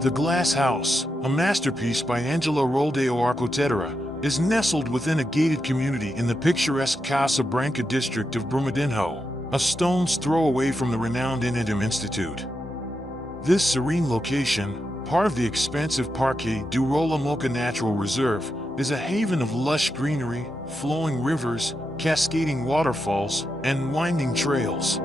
The Glass House, a masterpiece by Ângela Roldão Arquitetura, is nestled within a gated community in the picturesque Casa Branca district of Brumadinho, a stone's throw away from the renowned Inhotim Institute. This serene location, part of the expansive Parque do Rola Moça Natural Reserve, is a haven of lush greenery, flowing rivers, cascading waterfalls, and winding trails.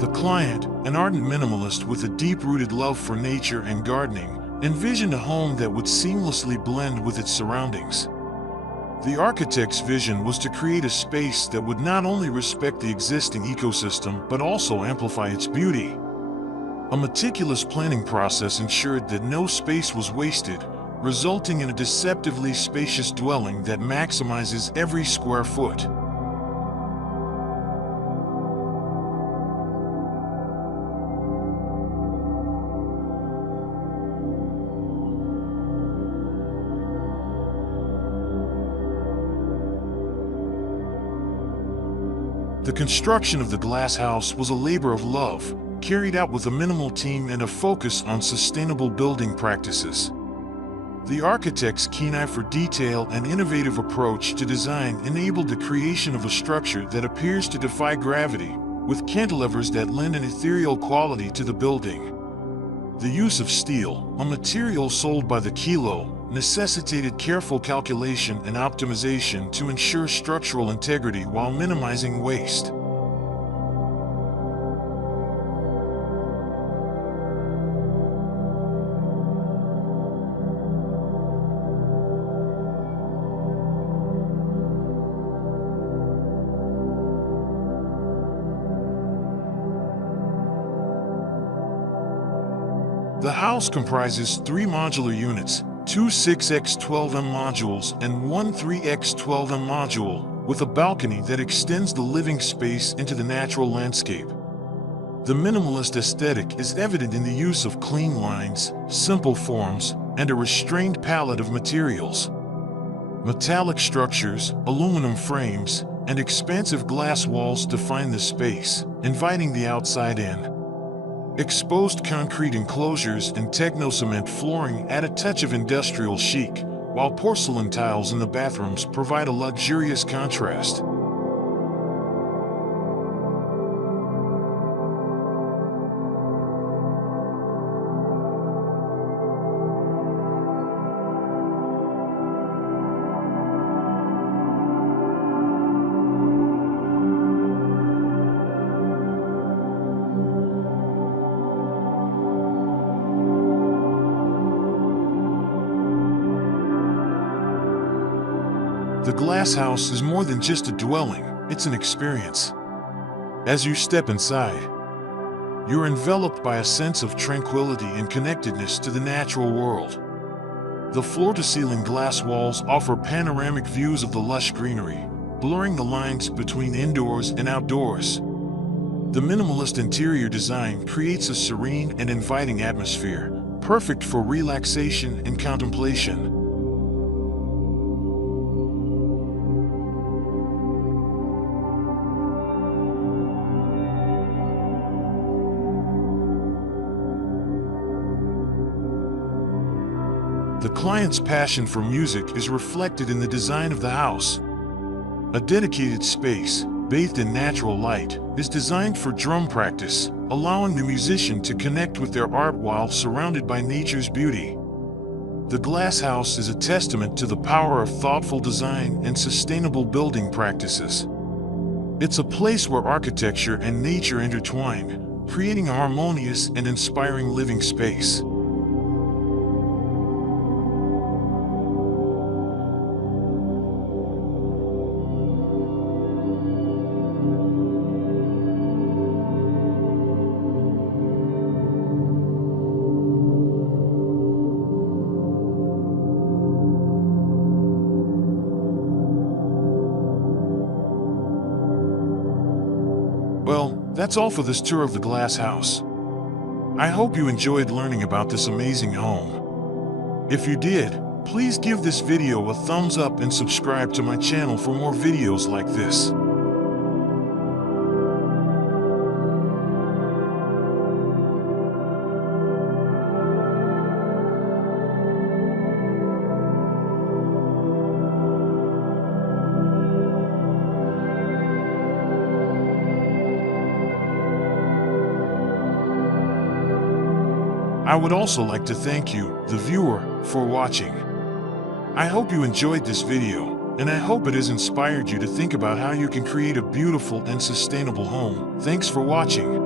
The client, an ardent minimalist with a deep-rooted love for nature and gardening, envisioned a home that would seamlessly blend with its surroundings. The architect's vision was to create a space that would not only respect the existing ecosystem but also amplify its beauty. A meticulous planning process ensured that no space was wasted, resulting in a deceptively spacious dwelling that maximizes every square foot. The construction of the glass house was a labor of love, carried out with a minimal team and a focus on sustainable building practices. The architect's keen eye for detail and innovative approach to design enabled the creation of a structure that appears to defy gravity, with cantilevers that lend an ethereal quality to the building. The use of steel, a material sold by the kilo, necessitated careful calculation and optimization to ensure structural integrity while minimizing waste. The house comprises 3 modular units, 2 6x12m modules and 1 3x12m module, with a balcony that extends the living space into the natural landscape. The minimalist aesthetic is evident in the use of clean lines, simple forms, and a restrained palette of materials. Metallic structures, aluminum frames, and expansive glass walls define the space, inviting the outside in. Exposed concrete enclosures and techno-cement flooring add a touch of industrial chic, while porcelain tiles in the bathrooms provide a luxurious contrast. The glass house is more than just a dwelling, it's an experience. As you step inside, you're enveloped by a sense of tranquility and connectedness to the natural world. The floor-to-ceiling glass walls offer panoramic views of the lush greenery, blurring the lines between indoors and outdoors. The minimalist interior design creates a serene and inviting atmosphere, perfect for relaxation and contemplation. The client's passion for music is reflected in the design of the house. A dedicated space, bathed in natural light, is designed for drum practice, allowing the musician to connect with their art while surrounded by nature's beauty. The glass house is a testament to the power of thoughtful design and sustainable building practices. It's a place where architecture and nature intertwine, creating a harmonious and inspiring living space. Well, that's all for this tour of the glass house. I hope you enjoyed learning about this amazing home. If you did, please give this video a thumbs up and subscribe to my channel for more videos like this. I would also like to thank you, the viewer, for watching. I hope you enjoyed this video, and I hope it has inspired you to think about how you can create a beautiful and sustainable home. Thanks for watching.